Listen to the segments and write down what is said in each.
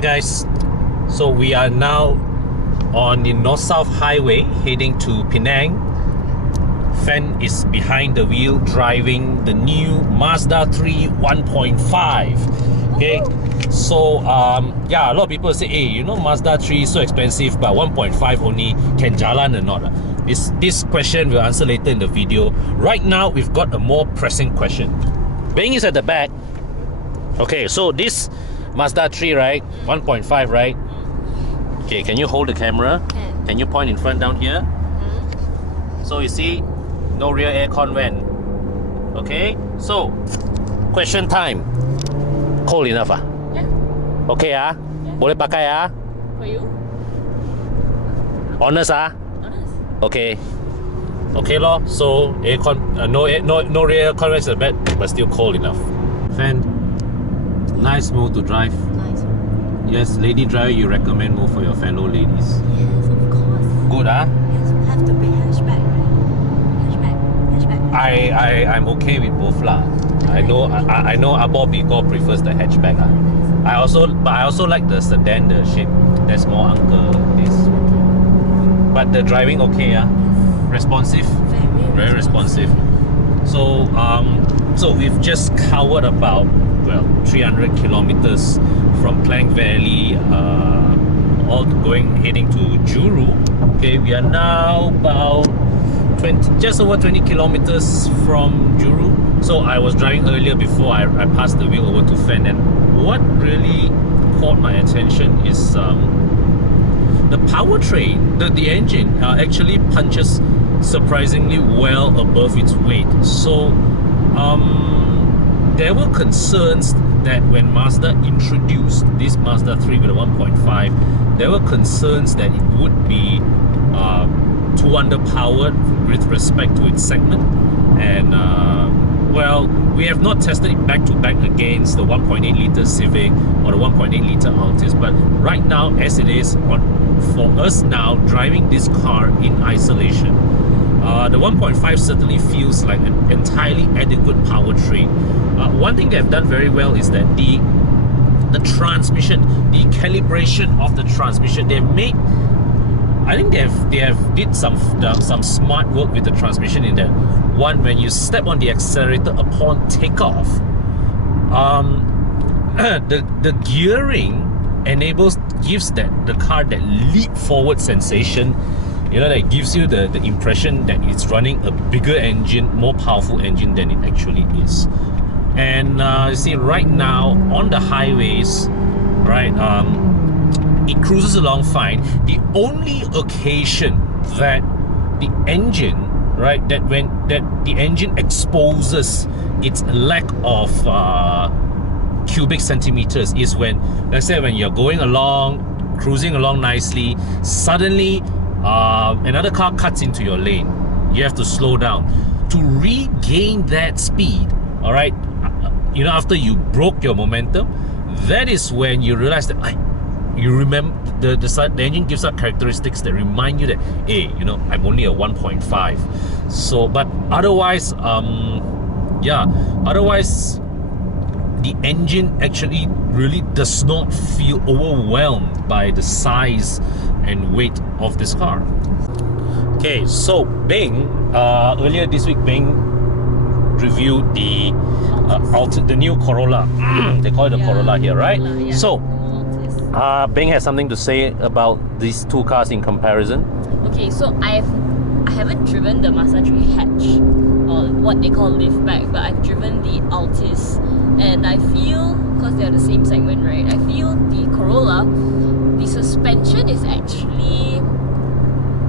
Hi guys, so we are now on the North-South Highway heading to Penang. Fen is behind the wheel driving the new Mazda 3 1.5. Okay, so yeah, a lot of people say, hey, you know, Mazda 3 is so expensive, but 1.5 only can jalan or not? This question we'll answer later in the video. Right now, we've got a more pressing question. Beng is at the back. Okay, so this Mazda 3, right? 1.5, right? Okay, can you hold the camera? Can you point in front down here? So you see, no rear aircon vent. Okay, so question time. Cold enough ah? Yeah. Okay ah? Yeah. Boleh pakai ah? For you? Honest ah? Honest. Okay. Okay lor. So aircon, no rear aircon vent is bad, but still cold enough. Fan. Nice mode to drive. Nice. Yes, lady driver, you recommend more for your fellow ladies. Yes, of course. Good ah? Yes, have to be hatchback, right? Hatchback. I'm okay with both lah. I know Abo Bigo prefers the hatchback. I also like the sedan, the shape. That's more uncle this. But the driving okay responsive. Very responsive. So so we've just covered about 300 kilometers from Klang Valley, all heading to Juru. Okay, we are now about just over 20 kilometers from Juru. So I was driving earlier before I passed the wheel over to Fen, and what really caught my attention is the powertrain, the engine actually punches surprisingly well above its weight. So there were concerns that when Mazda introduced this Mazda 3 with a 1.5, there were concerns that it would be too underpowered with respect to its segment. And well, we have not tested it back to back against the 1.8 liter Civic or the 1.8 liter Altis, but right now, as it is, for us now driving this car in isolation, the 1.5 certainly feels like an entirely adequate powertrain. One thing they've done very well is that the transmission, the calibration of the transmission, they've made. I think they have did some smart work with the transmission in that one. When you step on the accelerator upon takeoff, the gearing gives the car that leap forward sensation. You know, that gives you the impression that it's running a bigger engine, more powerful engine than it actually is. And you see right now on the highways, right, it cruises along fine. The only occasion that the engine, right, that the engine exposes its lack of cubic centimeters is when, let's say, when you're going along, cruising along nicely, suddenly another car cuts into your lane. You have to slow down to regain that speed. All right, you know, after you broke your momentum, that is when you realize that you remember the engine gives out characteristics that remind you that, hey, you know, I'm only a 1.5. So, but otherwise, otherwise the engine actually really does not feel overwhelmed by the size and weight of this car. Okay, so Beng, earlier this week, Beng reviewed the new Corolla. They call it the Corolla here, right? Yeah. So, Beng has something to say about these two cars in comparison. Okay, so I haven't driven the Mazda 3 hatch, or what they call liftback, but I've driven the Altis, and I feel, because they're the same segment, right, I feel the Corolla, the suspension is actually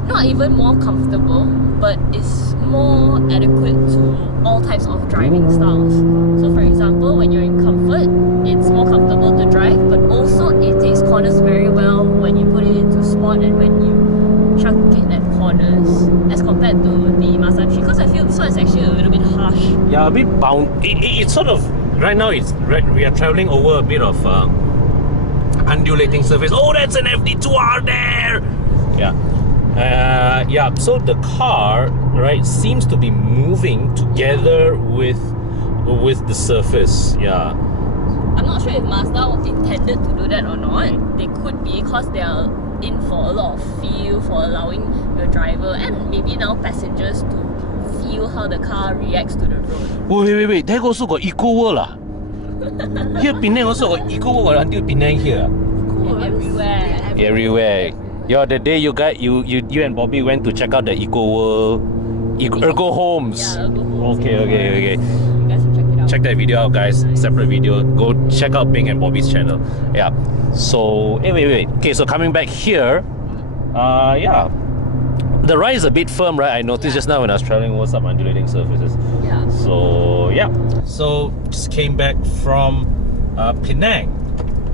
not even more comfortable, but it's more adequate to all types of driving styles. So for example, when you're in comfort, it's more comfortable to drive, but also it takes corners very well when you put it into sport and when you chuck it at corners, as compared to the Mazda 3, because I feel this one is actually a little bit harsh. Yeah, a bit bound. It's sort of, right now we are traveling over a bit of undulating surface. Oh, that's an FD2R there! Yeah. So the car, right, seems to be moving together with the surface. Yeah. I'm not sure if Mazda intended to do that or not. They could be, because they are in for a lot of feel for allowing your driver and maybe now passengers to feel how the car reacts to the road. Wait. There also got Eco World lah. Here Penang also got Eco World until Penang here. Everywhere. Everywhere. Yeah, the day you and Bobby went to check out the Eco World, Ergo Homes. Yeah, Ergo Homes. Okay. You guys should check it out. Check that video out, guys. Separate video. Go check out Bing and Bobby's channel. Yeah. So, wait. Okay, so coming back here, yeah. The ride is a bit firm, right? I noticed just now when I was traveling over some undulating surfaces. Yeah. So, yeah. So, just came back from Penang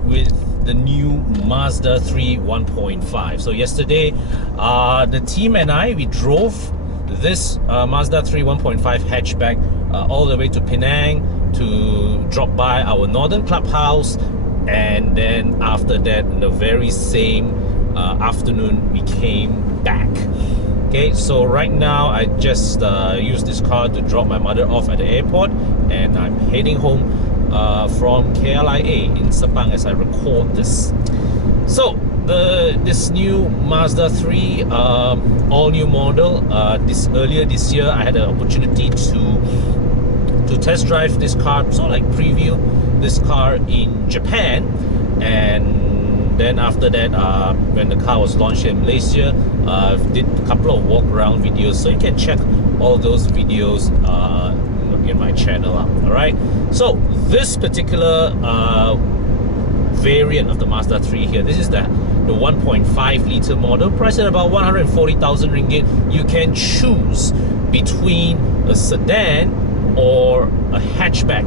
with the new Mazda 3 1.5. So yesterday, the team and I, we drove this Mazda 3 1.5 hatchback all the way to Penang to drop by our northern clubhouse, and then after that, in the very same afternoon, we came back. Okay, so right now I just used this car to drop my mother off at the airport, and I'm heading home from KLIA in Sepang as I record this. So this new Mazda 3 all new model, earlier this year I had an opportunity to test drive this car, so like preview this car in Japan, and then after that when the car was launched in Malaysia, did a couple of walk around videos, so you can check all those videos in my channel. Alright, so this particular variant of the Mazda 3 here, this is the 1.5 litre model, priced at about 140,000 ringgit. You can choose between a sedan or a hatchback.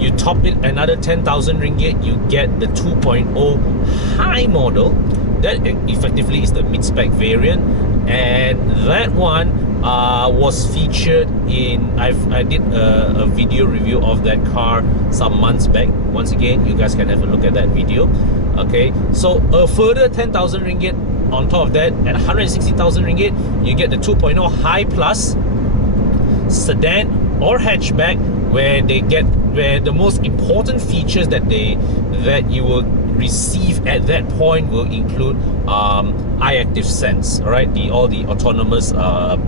You top it another 10,000 ringgit, you get the 2.0 high model. That effectively is the mid-spec variant, and that one was featured in, I did a video review of that car some months back. Once again, you guys can have a look at that video. Okay, so a further 10,000 ringgit on top of that, at 160,000 ringgit, you get the 2.0 high plus sedan or hatchback, where the most important features that you will receive at that point will include iActive Sense, all right, all the autonomous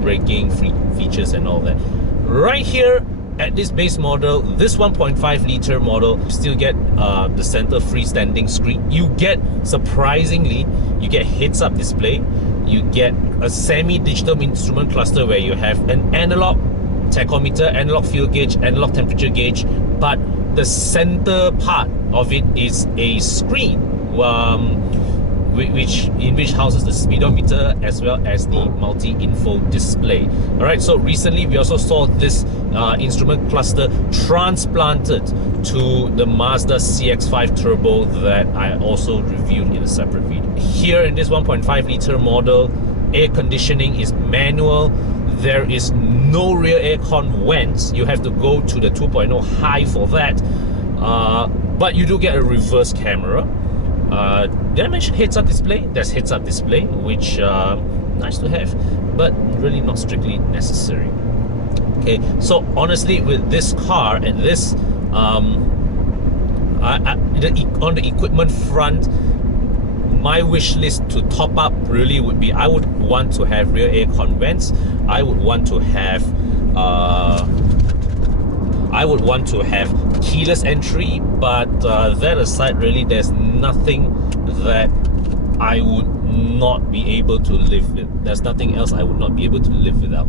braking features and all that. Right here at this base model, this 1.5 litre model, you still get the center freestanding screen. You get, surprisingly, you get heads-up display. You get a semi-digital instrument cluster where you have an analog tachometer, analog fuel gauge, analog temperature gauge, but the center part of it is a screen which houses the speedometer as well as the multi-info display. Alright, so recently we also saw this instrument cluster transplanted to the Mazda CX-5 Turbo that I also reviewed in a separate video. Here in this 1.5 litre model, air conditioning is manual. There is no rear aircon vents. You have to go to the 2.0 high for that. But you do get a reverse camera. Did I mention heads-up display? There's heads-up display, which nice to have, but really not strictly necessary. Okay, so honestly, with this car and this, on the equipment front, my wish list to top up really would be, I would want to have rear aircon vents. I would want to have keyless entry, but that aside, really there's nothing that I would not be able to live with. There's nothing else I would not be able to live without.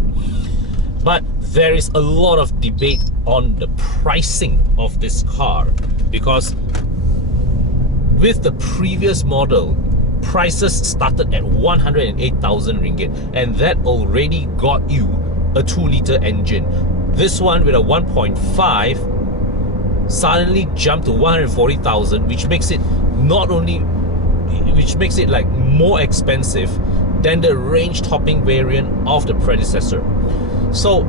But there is a lot of debate on the pricing of this car, because with the previous model, prices started at 108,000 ringgit, and that already got you a 2-litre engine. This one with a 1.5 suddenly jumped to 140,000, which makes it like more expensive than the range topping variant of the predecessor. So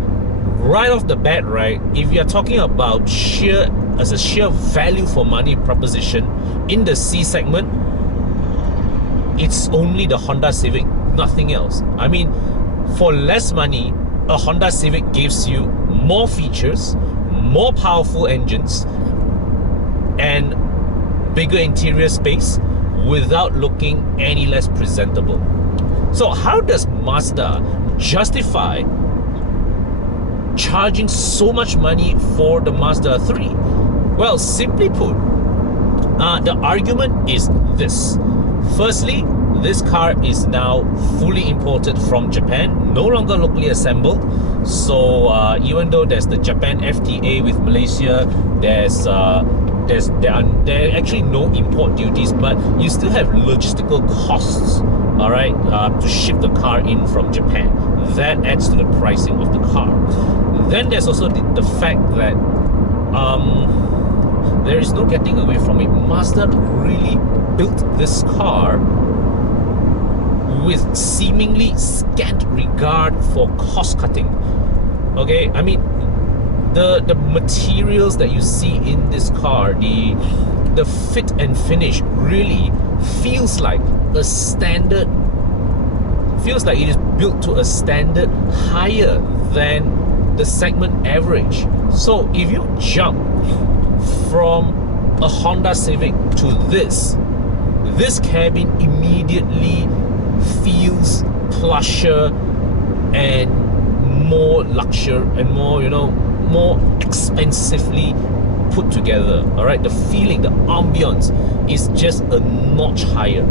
right off the bat, right, if you're talking about sheer value for money proposition in the C segment, it's only the Honda Civic, nothing else. I mean, for less money, a Honda Civic gives you more features, more powerful engines, and bigger interior space without looking any less presentable. So how does Mazda justify charging so much money for the Mazda 3? Well, simply put, the argument is this. Firstly, this car is now fully imported from Japan, no longer locally assembled. So even though there's the Japan FTA with Malaysia, there are actually no import duties, but you still have logistical costs, all right, to ship the car in from Japan. That adds to the pricing of the car. Then there's also the fact that there is no getting away from it. Mazda really built this car with seemingly scant regard for cost cutting. Okay, I mean, the materials that you see in this car, the fit and finish really feels like a standard, feels like it is built to a standard higher than the segment average. So if you jump from a Honda Civic to this cabin immediately feels plusher and more luxury and more, more expensively put together. All right, the feeling, the ambience is just a notch higher.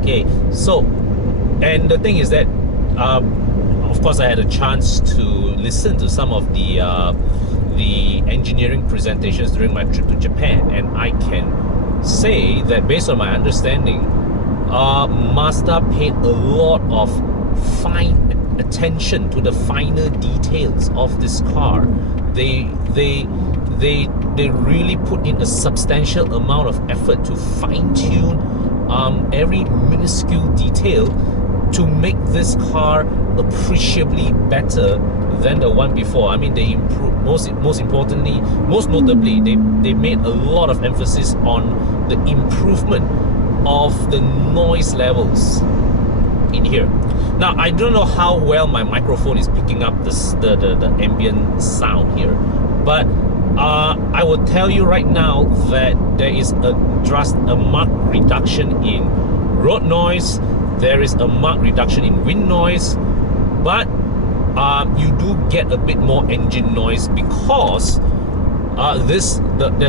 Okay, so, and the thing is that of course I had a chance to listen to some of the engineering presentations during my trip to Japan, and I can say that based on my understanding, Mazda paid a lot of fine attention to the finer details of this car. They really put in a substantial amount of effort to fine-tune every minuscule detail to make this car appreciably better than the one before. I mean, they improved, most importantly, most notably, they made a lot of emphasis on the improvement of the noise levels in here. Now, I don't know how well my microphone is picking up the ambient sound here, but I will tell you right now that there is a marked reduction in road noise. There is a marked reduction in wind noise, but you do get a bit more engine noise because there's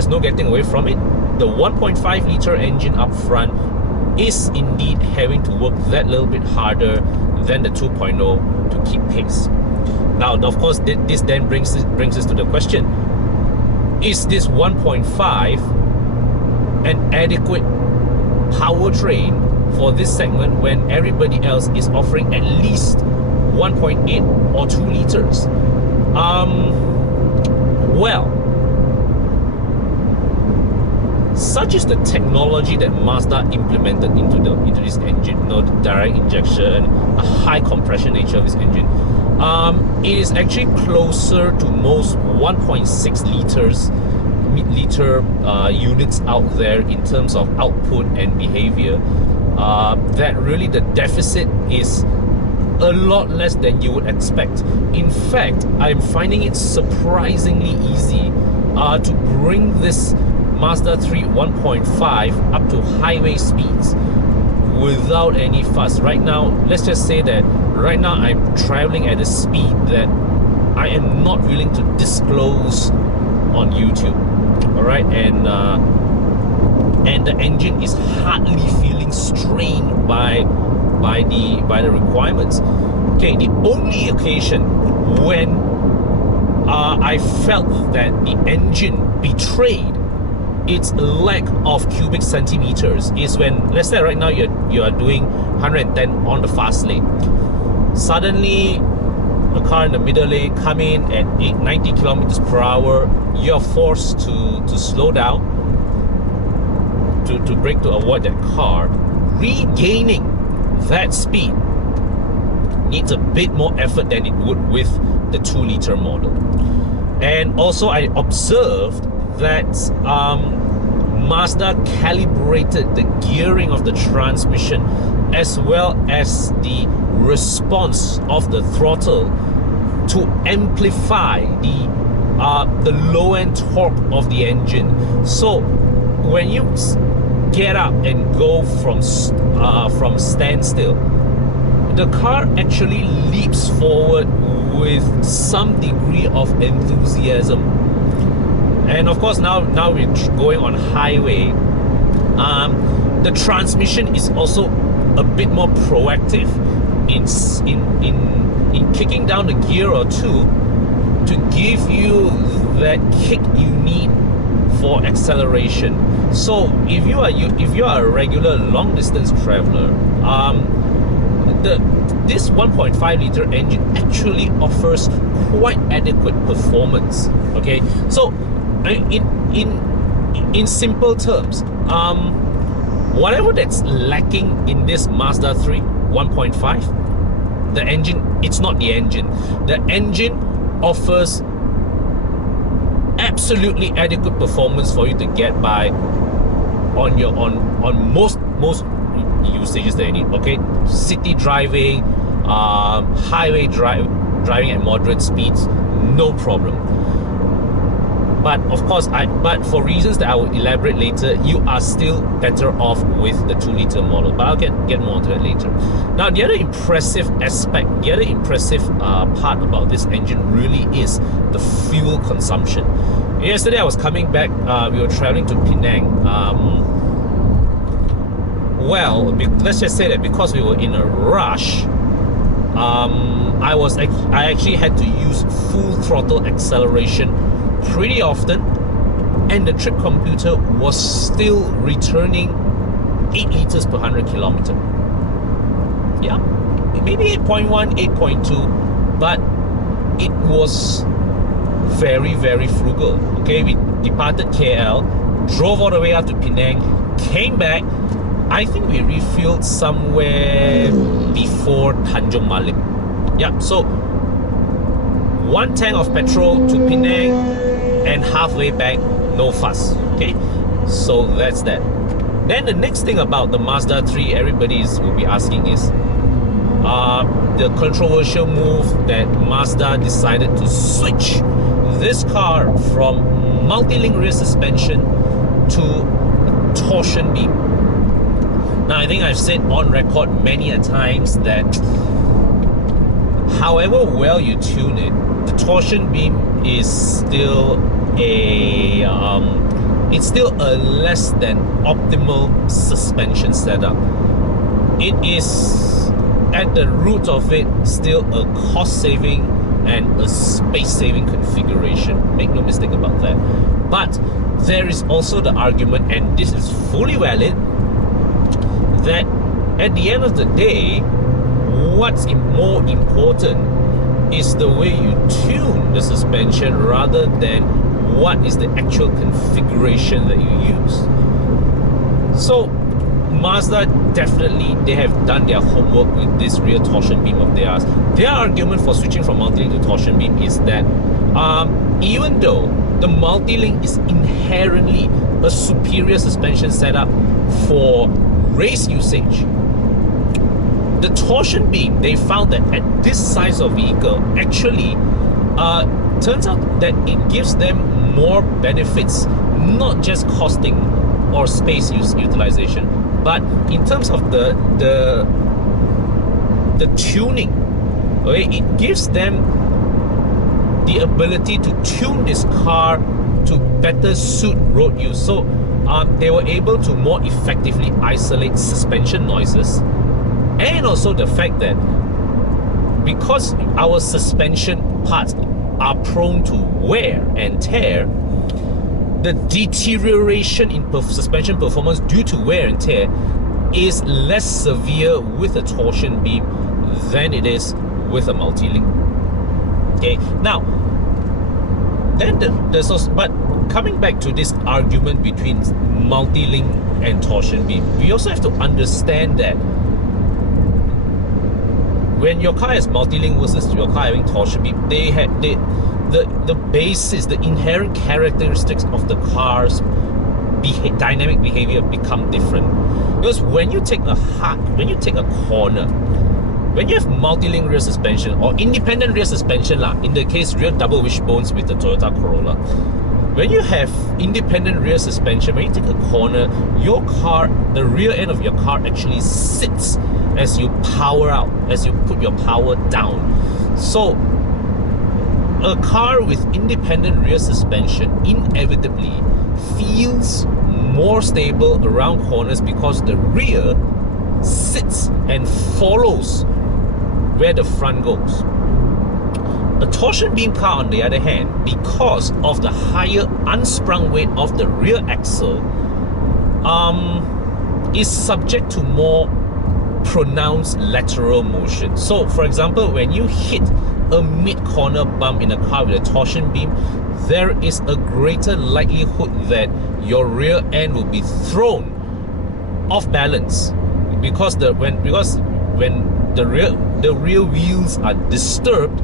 no getting away from it. The 1.5 liter engine up front is indeed having to work that little bit harder than the 2.0 to keep pace. Now, of course, this then brings us to the question: is this 1.5 an adequate powertrain for this segment when everybody else is offering at least 1.8 or 2 liters? Well, such is the technology that Mazda implemented into this engine, the direct injection, a high compression nature of this engine. It is actually closer to most 1.6 liters mid-liter units out there in terms of output and behavior. That really the deficit is a lot less than you would expect. In fact, I'm finding it surprisingly easy to bring this Mazda 3 1.5 up to highway speeds without any fuss. Right now, let's just say that right now I'm traveling at a speed that I am not willing to disclose on YouTube. All right, and the engine is hardly feeling strained by the requirements. Okay, the only occasion when I felt that the engine betrayed its lack of cubic centimeters is when, let's say right now you are doing 110 on the fast lane. Suddenly, a car in the middle lane come in at 90 kilometers per hour. You're forced to slow down to brake to avoid that car. Regaining that speed needs a bit more effort than it would with the 2 liter model. And also, I observed that Mazda calibrated the gearing of the transmission as well as the response of the throttle to amplify the the low end torque of the engine. So when you get up and go from standstill, the car actually leaps forward with some degree of enthusiasm. And of course, now we're going on highway. The transmission is also a bit more proactive in kicking down a gear or two to give you that kick you need for acceleration. So if you are a regular long distance traveler, this 1.5 liter engine actually offers quite adequate performance. Okay, so in simple terms, whatever that's lacking in this Mazda 3 1.5, the engine, it's not the engine. The engine offers absolutely adequate performance for you to get by on your on most usages that you need. Okay, city driving, highway driving at moderate speeds, no problem. But of course, but for reasons that I will elaborate later, you are still better off with the 2 liter model. But I'll get more into that later. Now, the other impressive aspect, the other impressive part about this engine really is the fuel consumption. Yesterday I was coming back, we were traveling to Penang. Well, let's just say that because we were in a rush, I actually had to use full throttle acceleration pretty often, and the trip computer was still returning 8 liters per 100 kilometer. Yeah, maybe 8.1, 8.2, but it was very, very frugal. Okay, we departed KL, drove all the way out to Penang, came back. I think we refueled somewhere before Tanjung Malik. Yeah, so 1 tank of petrol to Penang and halfway back, no fuss. Okay, so that's that. Then the next thing about the Mazda 3 everybody will be asking is the controversial move that Mazda decided to switch this car from multi-link rear suspension to a torsion beam. Now, I think I've said on record many a times that however well you tune it, the torsion beam is still it's still a less than optimal suspension setup. It is at the root of it still a cost saving and a space saving configuration. Make no mistake about that. But there is also the argument, and this is fully valid, that at the end of the day, what's more important is the way you tune the suspension rather than what is the actual configuration that you use. So Mazda definitely, they have done their homework with this rear torsion beam of theirs. Their argument for switching from multi-link to torsion beam is that even though the multi-link is inherently a superior suspension setup for race usage, the torsion beam, they found that at this size of vehicle, actually turns out that it gives them more benefits, not just costing or space utilization, but in terms of the tuning. Okay, it gives them the ability to tune this car to better suit road use. So they were able to more effectively isolate suspension noises, and also the fact that because our suspension parts are prone to wear and tear, the deterioration in suspension performance due to wear and tear is less severe with a torsion beam than it is with a multi-link. Okay, now then there's also, but coming back to this argument between multi-link and torsion beam, we also have to understand that when your car has multi-link versus your car having torsion beam, the basis, the inherent characteristics of the car's dynamic behavior become different. Because when you take a corner, when you have multi-link rear suspension or independent rear suspension lah, in the case rear double wishbones with the Toyota Corolla, when you have independent rear suspension, when you take a corner, your car, the rear end of your car actually sits as you power out, as you put your power down. So a car with independent rear suspension inevitably feels more stable around corners because the rear sits and follows where the front goes. A torsion beam car, on the other hand, because of the higher unsprung weight of the rear axle, is subject to more pronounced lateral motion. So, for example, when you hit a mid-corner bump in a car with a torsion beam, there is a greater likelihood that your rear end will be thrown off balance because when the rear wheels are disturbed,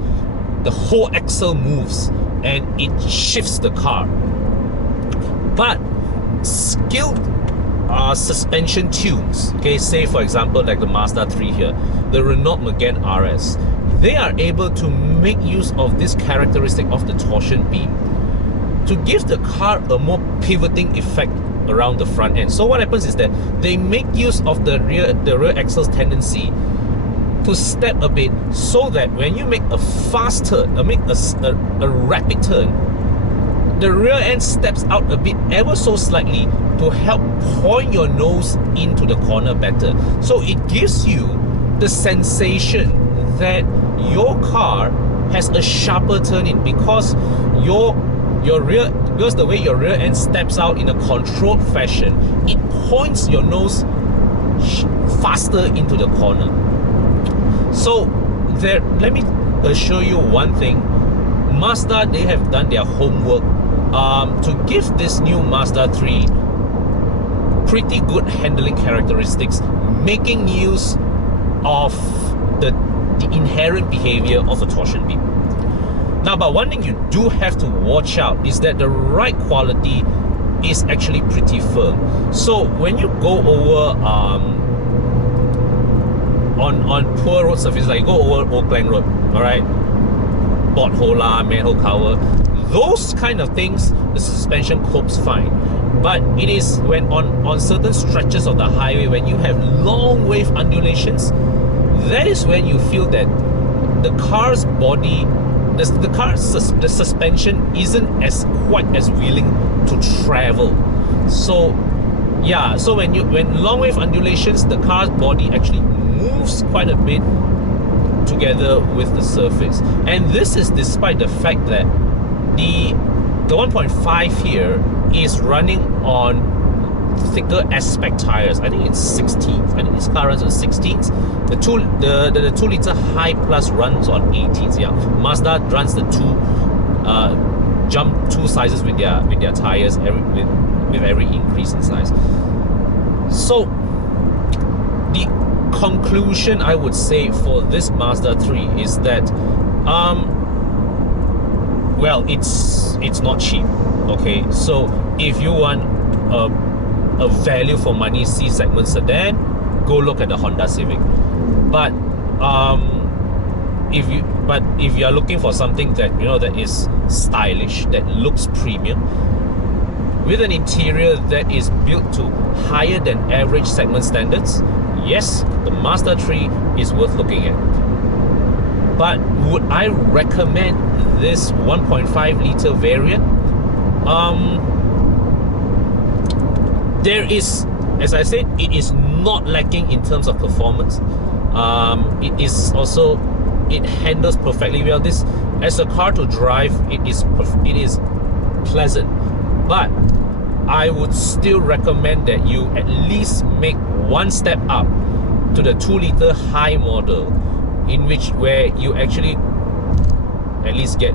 the whole axle moves and it shifts the car. But skilled suspension tunes, okay, say for example like the Mazda3 here, the Renault Megane RS, they are able to make use of this characteristic of the torsion beam to give the car a more pivoting effect around the front end. So what happens is that they make use of the rear axle's tendency to step a bit, so that when you make a fast turn, make a rapid turn, the rear end steps out a bit ever so slightly to help point your nose into the corner better. So it gives you the sensation that your car has a sharper turn in because because the way your rear end steps out in a controlled fashion, it points your nose faster into the corner. So there, let me assure you one thing. Mazda, they have done their homework to give this new Mazda 3 pretty good handling characteristics, making use of the inherent behavior of a torsion beam. Now, but one thing you do have to watch out is that the ride quality is actually pretty firm. So when you go over on poor road surface, like you go over Oakland Road, alright, pothole, manhole cover, those kind of things, the suspension copes fine. But it is when on certain stretches of the highway, when you have long wave undulations, that is when you feel that the car's body, the suspension isn't quite as willing to travel. So yeah, so when long wave undulations, the car's body actually moves quite a bit together with the surface. And this is despite the fact that the 1.5 here is running on thicker aspect tires. I think it's 16s. I think this car runs on 16s. The 2 liter high plus runs on 18s. Yeah, Mazda runs the jump 2 sizes with their tires with every increase in size. So the conclusion I would say for this Mazda 3 is that well, it's not cheap. Okay, so if you want a value for money C-segment sedan, go look at the Honda Civic. But if you are looking for something that that is stylish, that looks premium, with an interior that is built to higher than average segment standards, yes, the Mazda 3 is worth looking at. But would I recommend this 1.5 liter variant? There is, as I said, it is not lacking in terms of performance. It is also, it handles perfectly well. This, as a car to drive, it is pleasant. But I would still recommend that you at least make one step up to the 2 liter high model, in which where you actually at least get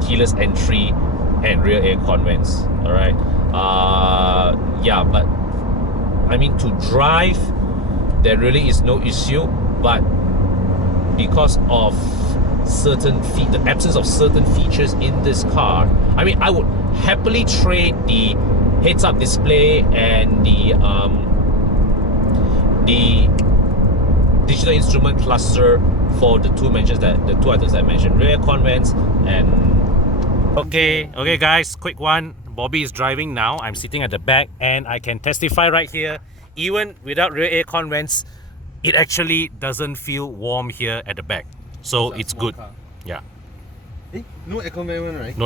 keyless entry and rear aircon vents. All right. Yeah, but I mean, to drive, there really is no issue. But because of the absence of certain features in this car, I mean, I would happily trade the heads-up display and the digital instrument cluster for the two items that I mentioned, rear con vents and. Okay, guys, quick one. Bobby is driving now. I'm sitting at the back, and I can testify right here. Even without rear air con vents, it actually doesn't feel warm here at the back, so it's good. car. Yeah. No aircon vent one, right? No